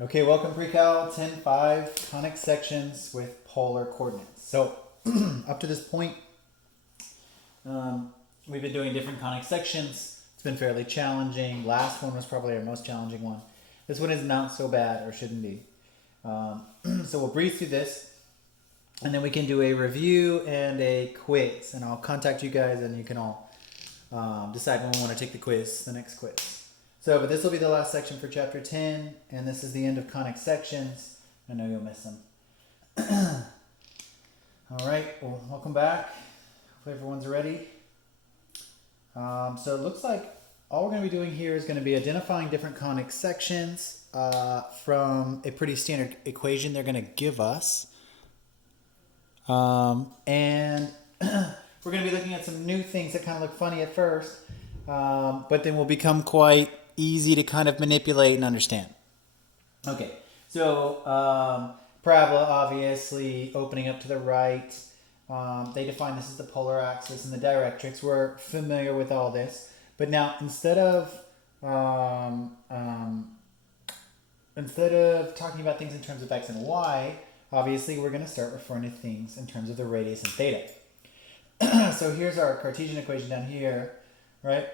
Okay, welcome pre-cal 10.5 conic sections with polar coordinates. So up to this point, we've been doing different conic sections. It's been fairly challenging. Last one was probably our most challenging one. This one is not so bad, or shouldn't be. So we'll breeze through this, and then we can do a review and a quiz. And I'll contact you guys, and you can all decide when we want to take the quiz, the next quiz. So, but this will be the last section for chapter 10, and this is the end of conic sections. I know you'll miss them. All right, well, welcome back. Hopefully everyone's ready. So it looks like all we're going to be doing here is going to be identifying different conic sections from a pretty standard equation they're going to give us. And we're going to be looking at some new things that kind of look funny at first, but then will become quite easy to kind of manipulate and understand. Okay, so parabola, obviously, opening up to the right. They define this as the polar axis and the directrix. We're familiar with all this. But now, instead of talking about things in terms of x and y, obviously, we're going to start referring to things in terms of the radius and theta. So here's our Cartesian equation down here, right?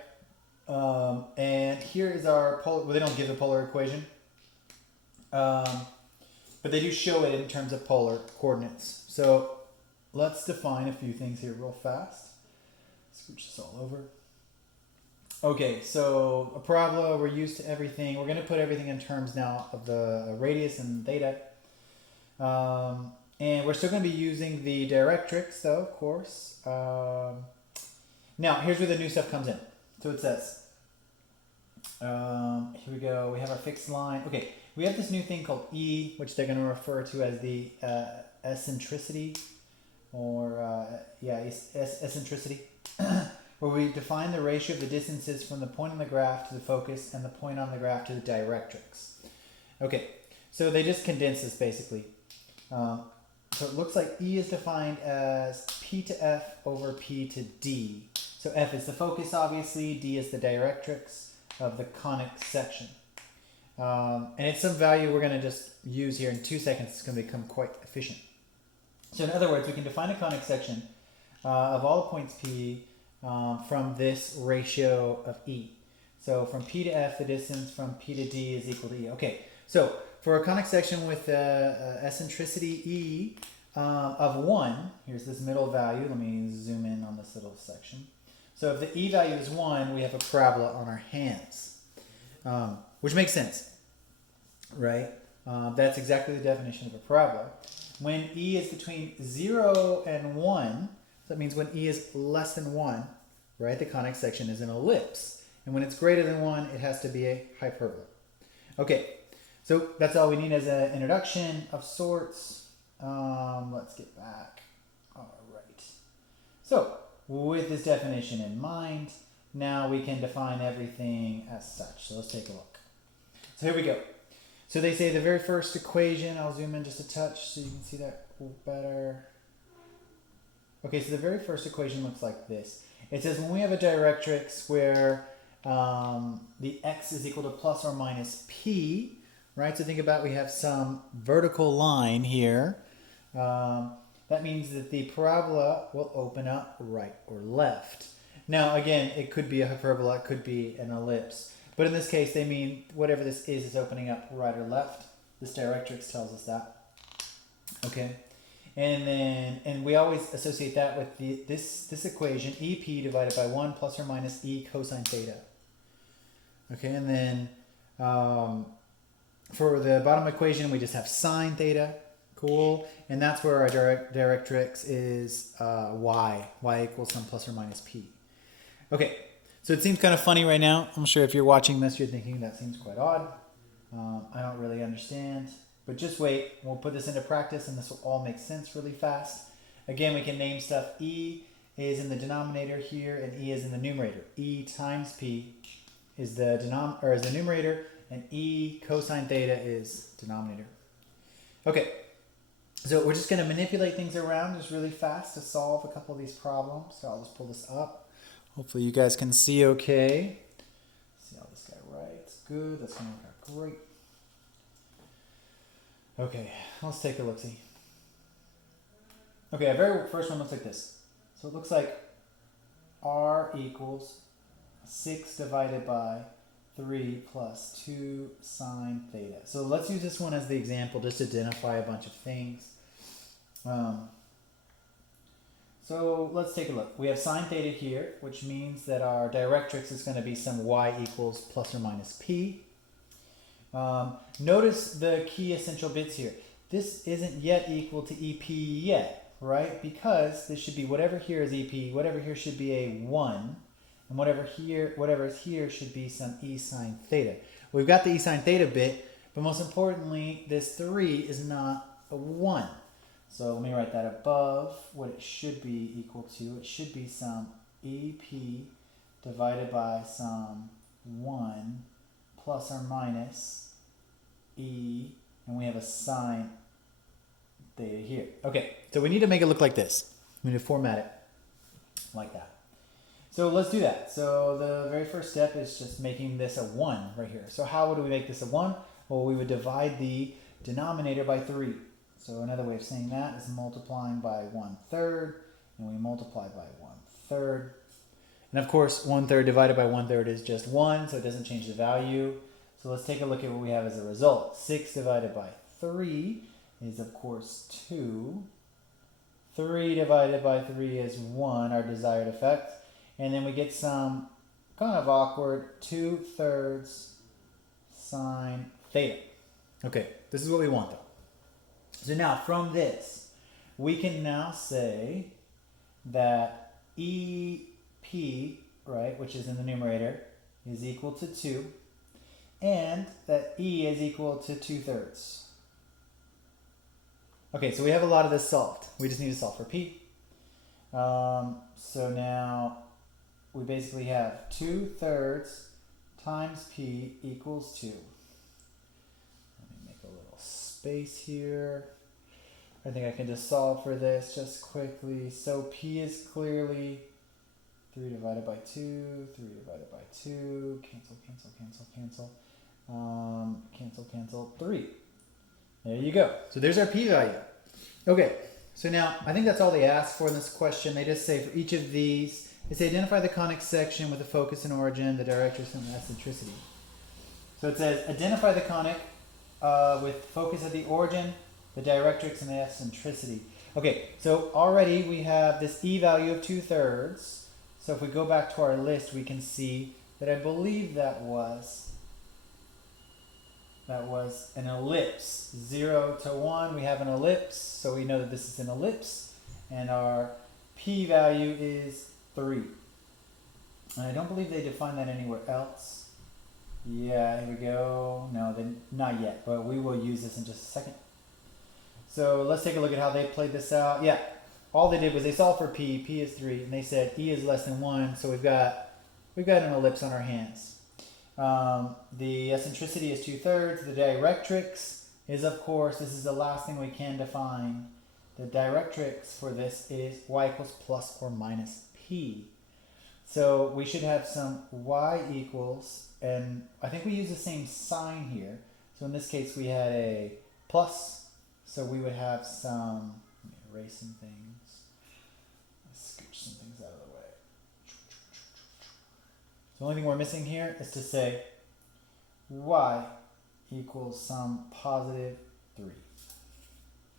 And here is our polar, well, they don't give the polar equation, but they do show it in terms of polar coordinates. So let's define a few things here real fast. Scooch this all over. Okay, so a parabola, we're used to everything. We're going to put everything in terms now of the radius and theta. And we're still going to be using the directrix, though, of course. Now, here's where the new stuff comes in. So it says, here we go, we have our fixed line. Okay, we have this new thing called E, which they're going to refer to as the eccentricity, or eccentricity, where we define the ratio of the distances from the point on the graph to the focus and the point on the graph to the directrix. Okay, so they just condense this basically. So it looks like E is defined as P to F over P to D. So F is the focus, obviously. D is the directrix of the conic section. And it's some value we're going to just use here in 2 seconds. It's going to become quite efficient. So in other words, we can define a conic section of all the points P from this ratio of E. So from P to F, the distance from P to D is equal to E. Okay, so for a conic section with eccentricity E of 1, here's this middle value. Let me zoom in on this little section. So if the E value is 1, we have a parabola on our hands, which makes sense, right? That's exactly the definition of a parabola. When E is between 0 and 1, that means when E is less than 1, right, the conic section is an ellipse. And when it's greater than 1, it has to be a hyperbola. Okay, so that's all we need as an introduction of sorts. Let's get back. All right. So with this definition in mind, now we can define everything as such. So let's take a look. So here we go. So they say the very first equation, I'll zoom in just a touch so you can see that better. Okay, so the very first equation looks like this. It says when we have a directrix where the x is equal to plus or minus p, right? So think about we have some vertical line here. That means that the parabola will open up right or left. Now, again, it could be a hyperbola, it could be an ellipse. But in this case, they mean whatever this is opening up right or left. This directrix tells us that. Okay. And we always associate that with this equation, EP divided by 1 plus or minus E cosine theta. Okay, and then for the bottom equation, we just have sine theta. Cool. And that's where our directrix is y. Y equals some plus or minus p. Okay, so it seems kind of funny right now. I'm sure if you're watching this, you're thinking that seems quite odd. I don't really understand. But just wait. We'll put this into practice, and this will all make sense really fast. Again, we can name stuff. E is in the denominator here, and E is in the numerator. E times P is the numerator, and E cosine theta is denominator. Okay. So we're just going to manipulate things around just really fast to solve a couple of these problems. So I'll just pull this up. Hopefully you guys can see okay. See how this guy writes. Good. That's going to work out great. Okay, let's take a look-see. Okay, our very first one looks like this. So it looks like r equals 6 divided by 3 plus 2 sine theta. So let's use this one as the example just to identify a bunch of things. So let's take a look. We have sine theta here, which means that our directrix is going to be some y equals plus or minus p. Notice the key essential bits here. This isn't yet equal to EP yet, right? Because this should be whatever here is EP, whatever here should be a 1, and whatever is here should be some e sine theta. We've got the e sine theta bit, but most importantly, this 3 is not a 1. So let me write that above what it should be equal to. It should be some EP divided by some 1 plus or minus E, and we have a sine theta here. Okay, so we need to make it look like this. We need to format it like that. So let's do that. So the very first step is just making this a 1 right here. So how would we make this a 1? Well, we would divide the denominator by 3. So another way of saying that is multiplying by 1/3, and we multiply by 1/3. And of course, 1/3 divided by 1/3 is just 1, so it doesn't change the value. So let's take a look at what we have as a result. 6 divided by 3 is, of course, 2. 3 divided by 3 is 1, our desired effect. And then we get some kind of awkward 2/3 sine theta. Okay, this is what we want, though. So now, from this, we can now say that EP, right, which is in the numerator, is equal to 2, and that E is equal to 2/3. Okay, so we have a lot of this solved. We just need to solve for P. So now we basically have 2/3 times P equals 2. Let me make a little space here. I think I can just solve for this just quickly. So P is clearly 3 divided by 2, 3 divided by 2, cancel, cancel, cancel, cancel, cancel, cancel, 3. There you go. So there's our p-value. Okay, so now I think that's all they asked for in this question. They just say for each of these, they say identify the conic section with the focus and origin, the directrix, and the eccentricity. So it says identify the conic with focus at the origin, the directrix, and the eccentricity. Okay, so already we have this E value of 2/3. So if we go back to our list, we can see that I believe that was an ellipse. 0 to 1, we have an ellipse, so we know that this is an ellipse, and our P value is 3. And I don't believe they define that anywhere else. Yeah, here we go. No, not yet, but we will use this in just a second. So let's take a look at how they played this out. Yeah, all they did was they solved for P. P is 3, and they said E is less than 1, so we've got an ellipse on our hands. The eccentricity is 2/3. The directrix is, of course, this is the last thing we can define. The directrix for this is y equals plus or minus P. So we should have some y equals, and I think we use the same sign here. So in this case, we had a plus, so we would have some, let me erase some things. Let's scooch some things out of the way. The only thing we're missing here is to say y equals some positive 3.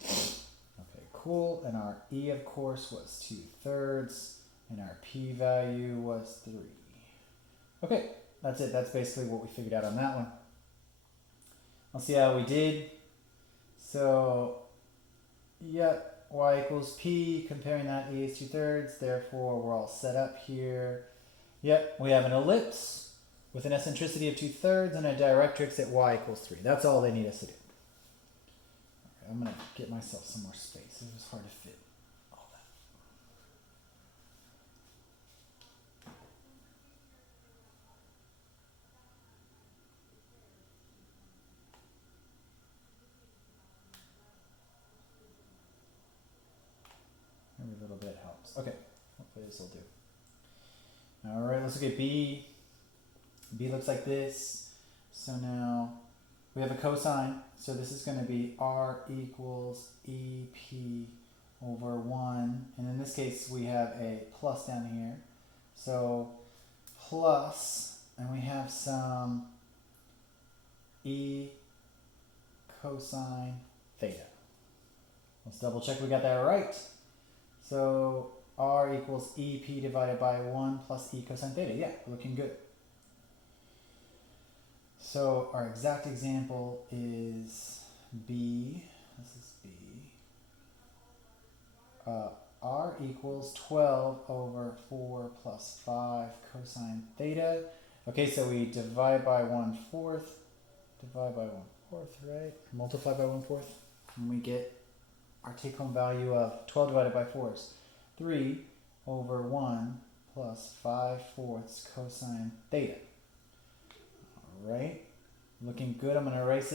Okay, cool. And our E, of course, was 2/3, and our P value was 3. Okay, that's it. That's basically what we figured out on that one. Let's see how we did. So, yeah, y equals P, comparing that, E is 2/3, therefore we're all set up here. Yep, we have an ellipse with an eccentricity of 2/3 and a directrix at y equals 3. That's all they need us to do. Okay, I'm going to get myself some more space. It was hard to fit all that. Every little bit helps. Okay, hopefully this will do. All right, let's look at B. B looks like this. So now we have a cosine, so this is going to be r equals ep over 1, and in this case we have a plus down here, so plus, and we have some e cosine theta. Let's double check we got that right. So r equals ep divided by 1 plus e cosine theta. Yeah, looking good. So our exact example is B. This is B. R equals 12 over 4 plus 5 cosine theta. Okay, so we divide by 1/4. Divide by 1/4, right? Multiply by 1/4. And we get our take-home value of 12 divided by 4 is 3 over 1 plus 5/4 cosine theta. All right, looking good. I'm going to erase it.